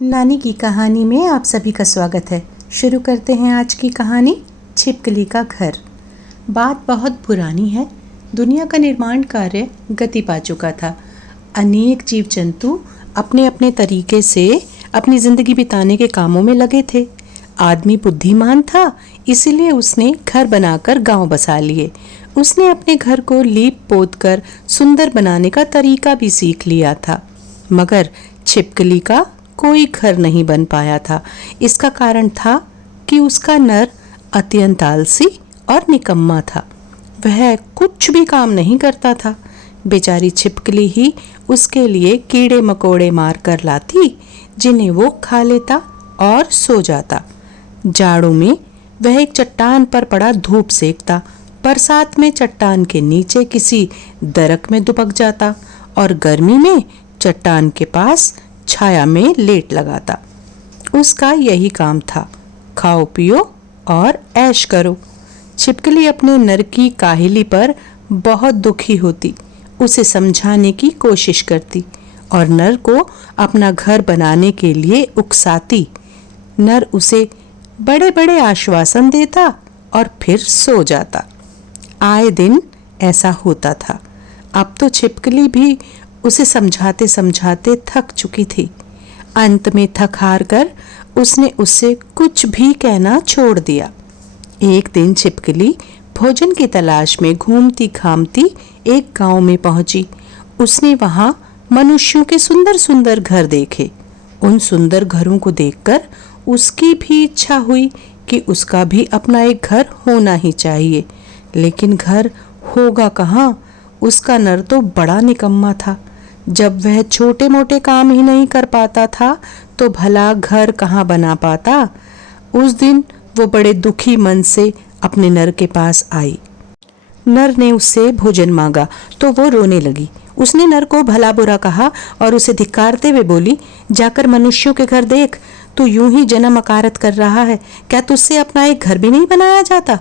नानी की कहानी में आप सभी का स्वागत है। शुरू करते हैं आज की कहानी, छिपकली का घर। बात बहुत पुरानी है। दुनिया का निर्माण कार्य गति पा चुका था। अनेक जीव जंतु अपने अपने तरीके से अपनी जिंदगी बिताने के कामों में लगे थे। आदमी बुद्धिमान था, इसीलिए उसने घर बनाकर गांव बसा लिए। उसने अपने घर को लीप पोत कर सुंदर बनाने का तरीका भी सीख लिया था। मगर छिपकली का कोई घर नहीं बन पाया था। इसका कारण था कि उसका नर अत्यंत आलसी और निकम्मा था। वह कुछ भी काम नहीं करता था। बेचारी छिपकली ही उसके लिए कीड़े मकोड़े मार कर लाती, जिन्हें वो खा लेता और सो जाता। जाड़ों में वह एक चट्टान पर पड़ा धूप सेकता, बरसात में चट्टान के नीचे किसी दरक में दुबक जाता और गर्मी में चट्टान के पास छाया में लेट लगाता। उसका यही काम था, खाओ पियो और ऐश करो। छिपकली अपने नर की काहिली पर बहुत दुखी होती, उसे समझाने की कोशिश करती और नर को अपना घर बनाने के लिए उकसाती। नर उसे बड़े बड़े आश्वासन देता और फिर सो जाता। आए दिन ऐसा होता था। अब तो छिपकली भी उसे समझाते समझाते थक चुकी थी। अंत में थक हार कर उसने उससे कुछ भी कहना छोड़ दिया। एक दिन छिपकली भोजन की तलाश में घूमती घामती एक गांव में पहुंची। उसने वहां मनुष्यों के सुंदर सुंदर घर देखे। उन सुंदर घरों को देखकर उसकी भी इच्छा हुई कि उसका भी अपना एक घर होना ही चाहिए। लेकिन घर होगा कहाँ? उसका नर तो बड़ा निकम्मा था। जब वह छोटे मोटे काम ही नहीं कर पाता था तो भला घर कहाँ बना पाता। उस दिन वो बड़े दुखी मन से अपने नर के पास आई। नर ने उससे भोजन मांगा तो वो रोने लगी। उसने नर को भला बुरा कहा और उसे धिक्कारते हुए बोली, जाकर मनुष्यों के घर देख, तू यूं ही जन्म अकारत कर रहा है। क्या तुझसे अपना एक घर भी नहीं बनाया जाता?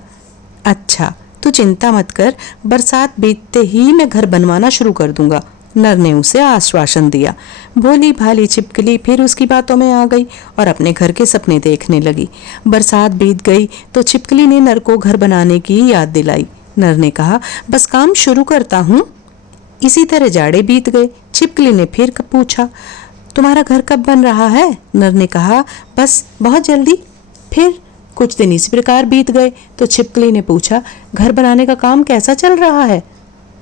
अच्छा, तू चिंता मत कर, बरसात बीतते ही मैं घर बनवाना शुरू कर दूंगा। नर ने उसे आश्वासन दिया। भोली भाली छिपकली फिर उसकी बातों में आ गई और अपने घर के सपने देखने लगी। बरसात बीत गई तो छिपकली ने नर को घर बनाने की याद दिलाई। नर ने कहा, बस काम शुरू करता हूँ। इसी तरह जाड़े बीत गए। छिपकली ने फिर पूछा, तुम्हारा घर कब बन रहा है? नर ने कहा, बस बहुत जल्दी। फिर कुछ दिन इसी प्रकार बीत गए तो छिपकली ने पूछा, घर बनाने का काम कैसा चल रहा है?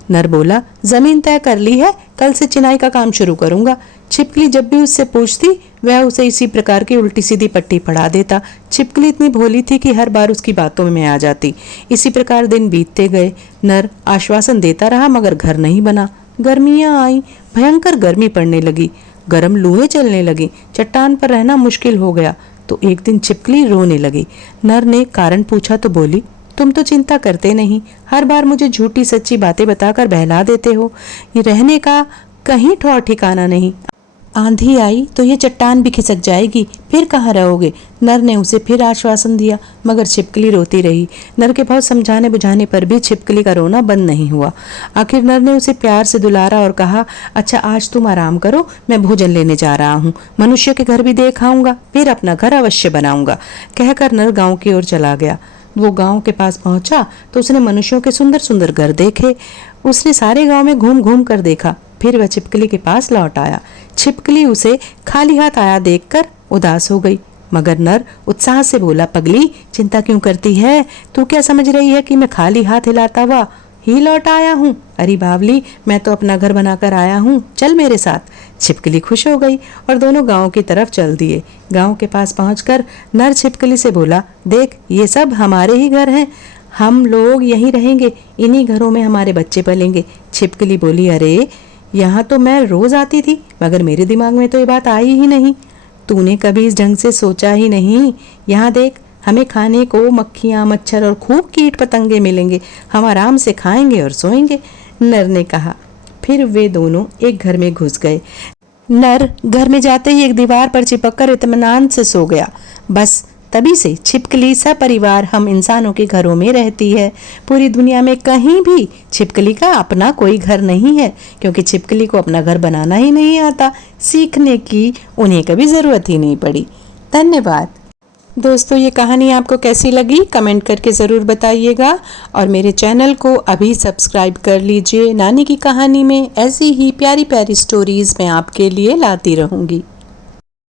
नर बोला, जमीन तय कर ली है, कल से चिनाई का काम शुरू करूंगा। छिपकली जब भी उससे पूछती वह उसे इसी प्रकार की उल्टी सीधी पट्टी पढ़ा देता। छिपकली इतनी भोली थी कि हर बार उसकी बातों में आ जाती। इसी प्रकार दिन बीतते गए। नर आश्वासन देता रहा मगर घर नहीं बना। गर्मियां आई, भयंकर गर्मी पड़ने लगी, गर्म लूहें चलने लगी, चट्टान पर रहना मुश्किल हो गया। तो एक दिन छिपकली रोने लगी। नर ने कारण पूछा तो बोली, तुम तो चिंता करते नहीं, हर बार मुझे झूठी सच्ची बातें बताकर बहला देते हो। ये रहने का कहीं ठौर ठिकाना नहीं। आंधी आई तो ये चट्टान भी खिसक जाएगी, फिर कहाँ रहोगे? नर ने उसे फिर आश्वासन दिया मगर छिपकली रोती रही। नर के बहुत समझाने बुझाने पर भी छिपकली का रोना बंद नहीं हुआ। आखिर नर ने उसे प्यार से दुलारा और कहा, अच्छा आज तुम आराम करो, मैं भोजन लेने जा रहा हूँ, मनुष्य के घर भी देख आऊंगा, फिर अपना घर अवश्य बनाऊंगा। कहकर नर गाँव की ओर चला गया। वो गांव के पास पहुंचा तो उसने मनुष्यों के सुंदर सुंदर घर देखे। उसने सारे गांव में घूम घूम कर देखा। फिर वह छिपकली के पास लौट आया। छिपकली उसे खाली हाथ आया देखकर उदास हो गई। मगर नर उत्साह से बोला, पगली चिंता क्यों करती है? तू क्या समझ रही है कि मैं खाली हाथ हिलाता हुआ ही लौट आया हूँ? अरे बावली, मैं तो अपना घर बनाकर आया हूँ, चल मेरे साथ। छिपकली खुश हो गई और दोनों गांव की तरफ चल दिए। गांव के पास पहुंचकर नर छिपकली से बोला, देख ये सब हमारे ही घर हैं, हम लोग यहीं रहेंगे, इन्हीं घरों में हमारे बच्चे पलेंगे। छिपकली बोली, अरे यहाँ तो मैं रोज आती थी मगर मेरे दिमाग में तो ये बात आई ही नहीं। तूने कभी इस ढंग से सोचा ही नहीं। यहाँ देख, हमें खाने को मक्खियाँ मच्छर और खूब कीट पतंगे मिलेंगे, हम आराम से खाएंगे और सोएंगे। नर ने कहा। फिर वे दोनों एक घर में घुस गए। नर घर में जाते ही एक दीवार पर चिपक कर इत्मीनान से सो गया। बस तभी से छिपकली सपरिवार हम इंसानों के घरों में रहती है। पूरी दुनिया में कहीं भी छिपकली का अपना कोई घर नहीं है, क्योंकि छिपकली को अपना घर बनाना ही नहीं आता। सीखने की उन्हें कभी ज़रूरत ही नहीं पड़ी। धन्यवाद दोस्तों। ये कहानी आपको कैसी लगी कमेंट करके ज़रूर बताइएगा, और मेरे चैनल को अभी सब्सक्राइब कर लीजिए। नानी की कहानी में ऐसी ही प्यारी प्यारी स्टोरीज़ मैं आपके लिए लाती रहूँगी।